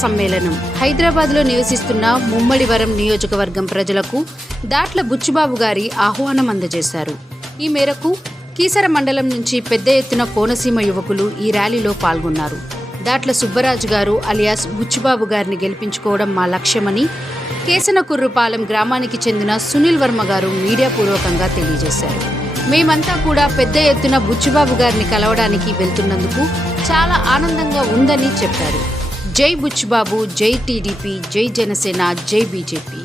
సమ్మేళనం. హైదరాబాద్లో నివసిస్తున్న ముమ్మడివరం నియోజకవర్గం ప్రజలకు దాట్ల బుచ్చిబాబు గారి ఆహ్వానం అందజేశారు. ఈ మేరకు కీసర మండలం నుంచి పెద్ద ఎత్తున కోనసీమ యువకులు ఈ ర్యాలీలో పాల్గొన్నారు. దాట్ల సుబ్బరాజు గారు అలియాస్ బుచ్చిబాబు గారిని గెలిపించుకోవడం మా లక్ష్యమని కేసనకుర్రుపాలెం గ్రామానికి చెందిన సునీల్ వర్మ గారు మీడియా పూర్వకంగా తెలియజేశారు. మేమంతా కూడా పెద్ద ఎత్తున బుచ్చిబాబు గారిని కలవడానికి వెళ్తున్నందుకు చాలా ఆనందంగా ఉందని చెప్పారు. జై బుచ్చిబాబు, జై టీడీపీ, జై జనసేన, జై బీజేపీ.